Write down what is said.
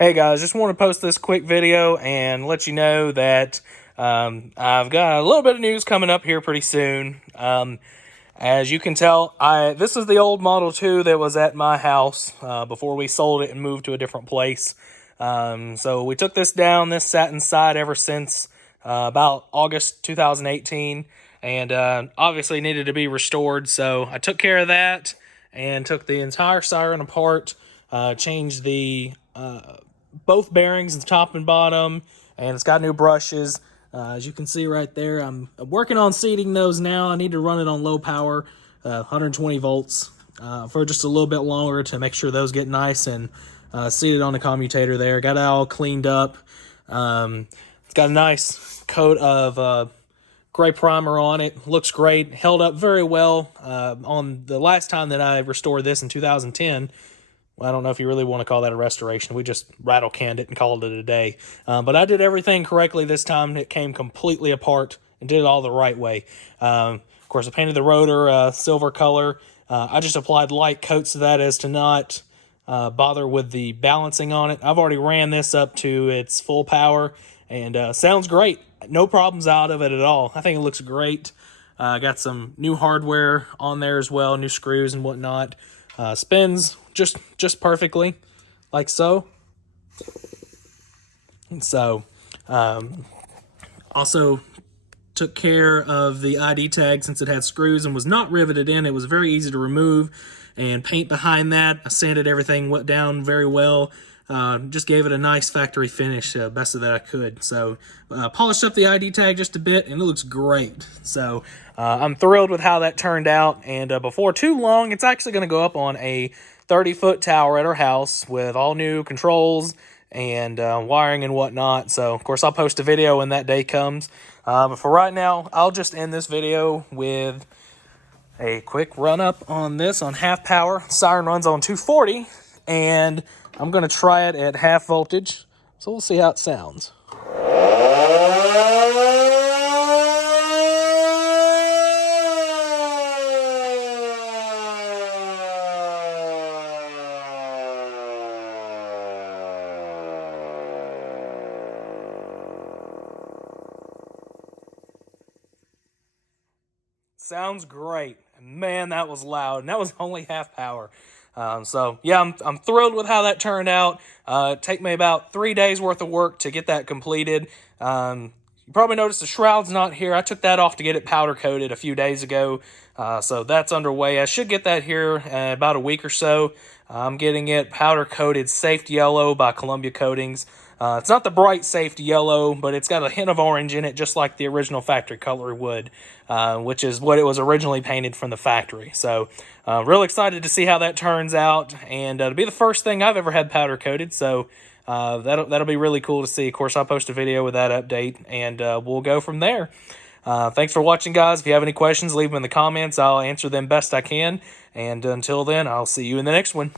Hey guys, just want to post this quick video and let you know that I've got a little bit of news coming up here pretty soon. As you can tell, this is the old Model 2 that was at my house before we sold it and moved to a different place. So we took this down. This sat inside ever since about August 2018 and obviously needed to be restored. So I took care of that and took the entire siren apart, changed the both bearings, the top and bottom, and it's got new brushes. As you can see right there, I'm working on seating those now. I need to run it on low power, 120 volts, for just a little bit longer to make sure those get nice and seated on the commutator there. Got it all cleaned up. It's got a nice coat of gray primer on it. Looks great. Held up very well on the last time that I restored this in 2010. Well, I don't know if you really want to call that a restoration. We just rattle canned it and called it a day. But I did everything correctly this time. It came completely apart and did it all the right way. Of course, I painted the rotor silver color. I just applied light coats to that as to not bother with the balancing on it. I've already ran this up to its full power and sounds great. No problems out of it at all. I think it looks great. Got some new hardware on there as well, new screws and whatnot. Spins just perfectly, like so. And so, also took care of the ID tag since it had screws and was not riveted in. It was very easy to remove and paint behind that. I sanded everything down very well. Just gave it a nice factory finish, best of that I could. So polished up the ID tag just a bit, and it looks great. So I'm thrilled with how that turned out. And before too long, it's actually going to go up on a 30-foot tower at our house with all new controls and wiring and whatnot. So, of course, I'll post a video when that day comes. But for right now, I'll just end this video with a quick run-up on this on half power. Siren runs on 240, and I'm going to try it at half voltage, so we'll see how it sounds. Sounds great. Man, that was loud, and that was only half power. So yeah, I'm thrilled with how that turned out. It took me about 3 days worth of work to get that completed. You probably noticed the shroud's not here. I took that off to get it powder coated a few days ago. So that's underway. I should get that here in about a week or so. I'm getting it powder coated Safety Yellow by Columbia Coatings. It's not the bright Safety Yellow, but it's got a hint of orange in it, just like the original factory color would, which is what it was originally painted from the factory. So real excited to see how that turns out, and it'll be the first thing I've ever had powder coated, so that'll be really cool to see. Of course, I'll post a video with that update, and we'll go from there. Thanks for watching, guys. If you have any questions, leave them in the comments. I'll answer them best I can, and until then, I'll see you in the next one.